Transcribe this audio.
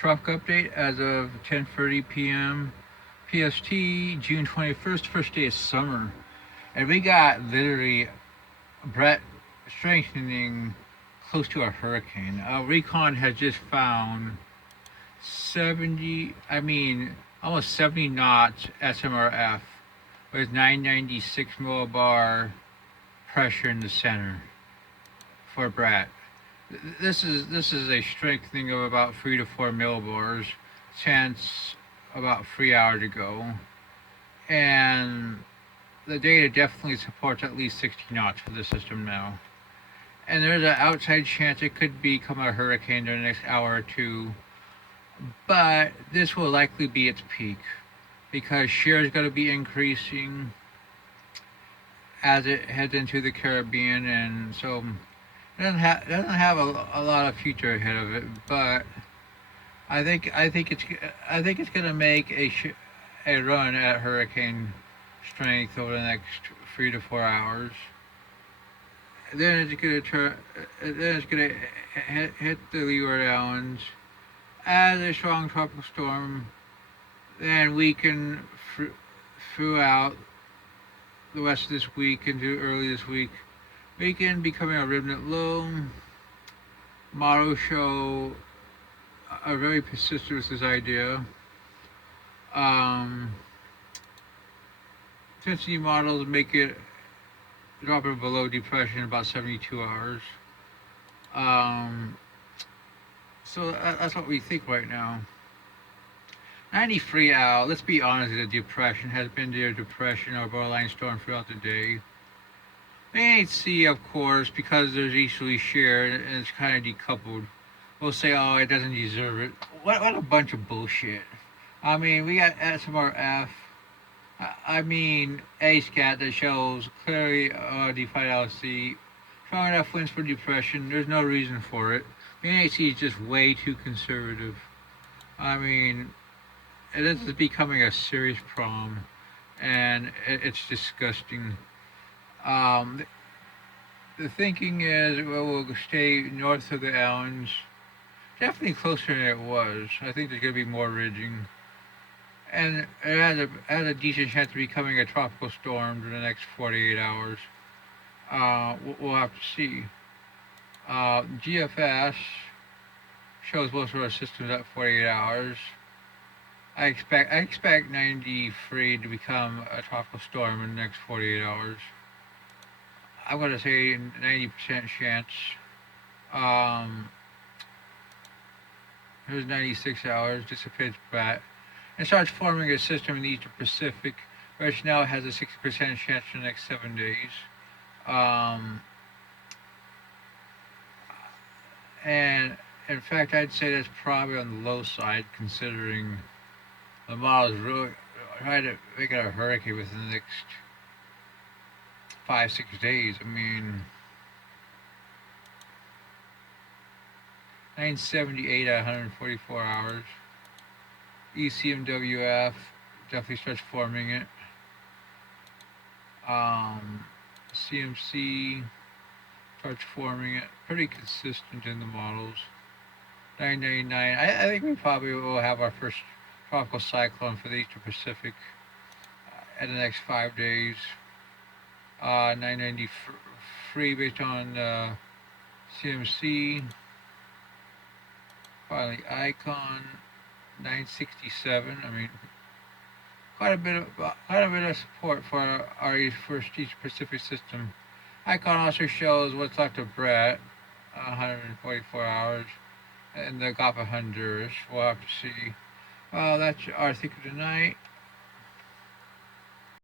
Traffic update as of 10:30 p.m. PST, June 21st, first day of summer. And we got literally Bret strengthening close to a hurricane. Recon has just found 70, almost 70 knots SMRF with 996 millibar pressure in the center for Bret. This is a strengthening of about 3 to 4 millibars since about 3 hours ago, and the data definitely supports at least 60 knots for the system now. And there's an outside chance it could become a hurricane in the next hour or two, but this will likely be its peak because shear is going to be increasing as it heads into the Caribbean, and so it doesn't have a lot of future ahead of it. But I think it's gonna make a run at hurricane strength over the next 3 to 4 hours. Then it's gonna turn. Then it's gonna hit the Leeward Islands as a strong tropical storm. Then weaken throughout the rest of this week into early this week. Weekend becoming a remnant low. Models show are very persistent with this idea. Um, Intensity models make it drop it below depression in about 72 hours. Um, that's what we think right now. 93 out. Let's be honest, the depression has been their depression or borderline storm throughout the day. AHC, of course, because there's easily shared and it's kind of decoupled, we'll say, oh, it doesn't deserve it. What a bunch of bullshit. We got SMRF. ASCAT that shows clearly defined LC. Strong enough wins for depression. There's no reason for it. AHC is just way too conservative. It is becoming a serious problem, and it's disgusting. Um, the thinking is we'll stay north of the islands, definitely closer than it was. I think there's going to be more ridging, and it has a decent chance of becoming a tropical storm in the next 48 hours. We'll have to see. GFS shows most of our systems at 48 hours. I expect 93 to become a tropical storm in the next 48 hours. I'm going to say 90% chance. Here's 96 hours, dissipates Bret, and starts forming a system in the Eastern Pacific, which now has a 60% chance for the next 7 days. And in fact, I'd say that's probably on the low side, considering the models really trying to make it a hurricane within the next 5-6 days. 978 at 144 hours. ECMWF definitely starts forming it. CMC starts forming it. Pretty consistent in the models. 999. I think we probably will have our first tropical cyclone for the Eastern Pacific in the next 5 days. 993 based on CMC. Finally, Icon 967. Quite a bit of support for our first East Pacific system. Icon also shows what's left of Bret, 144 hours, in the Gulf of Honduras. We'll have to see. Well, that's our think of tonight.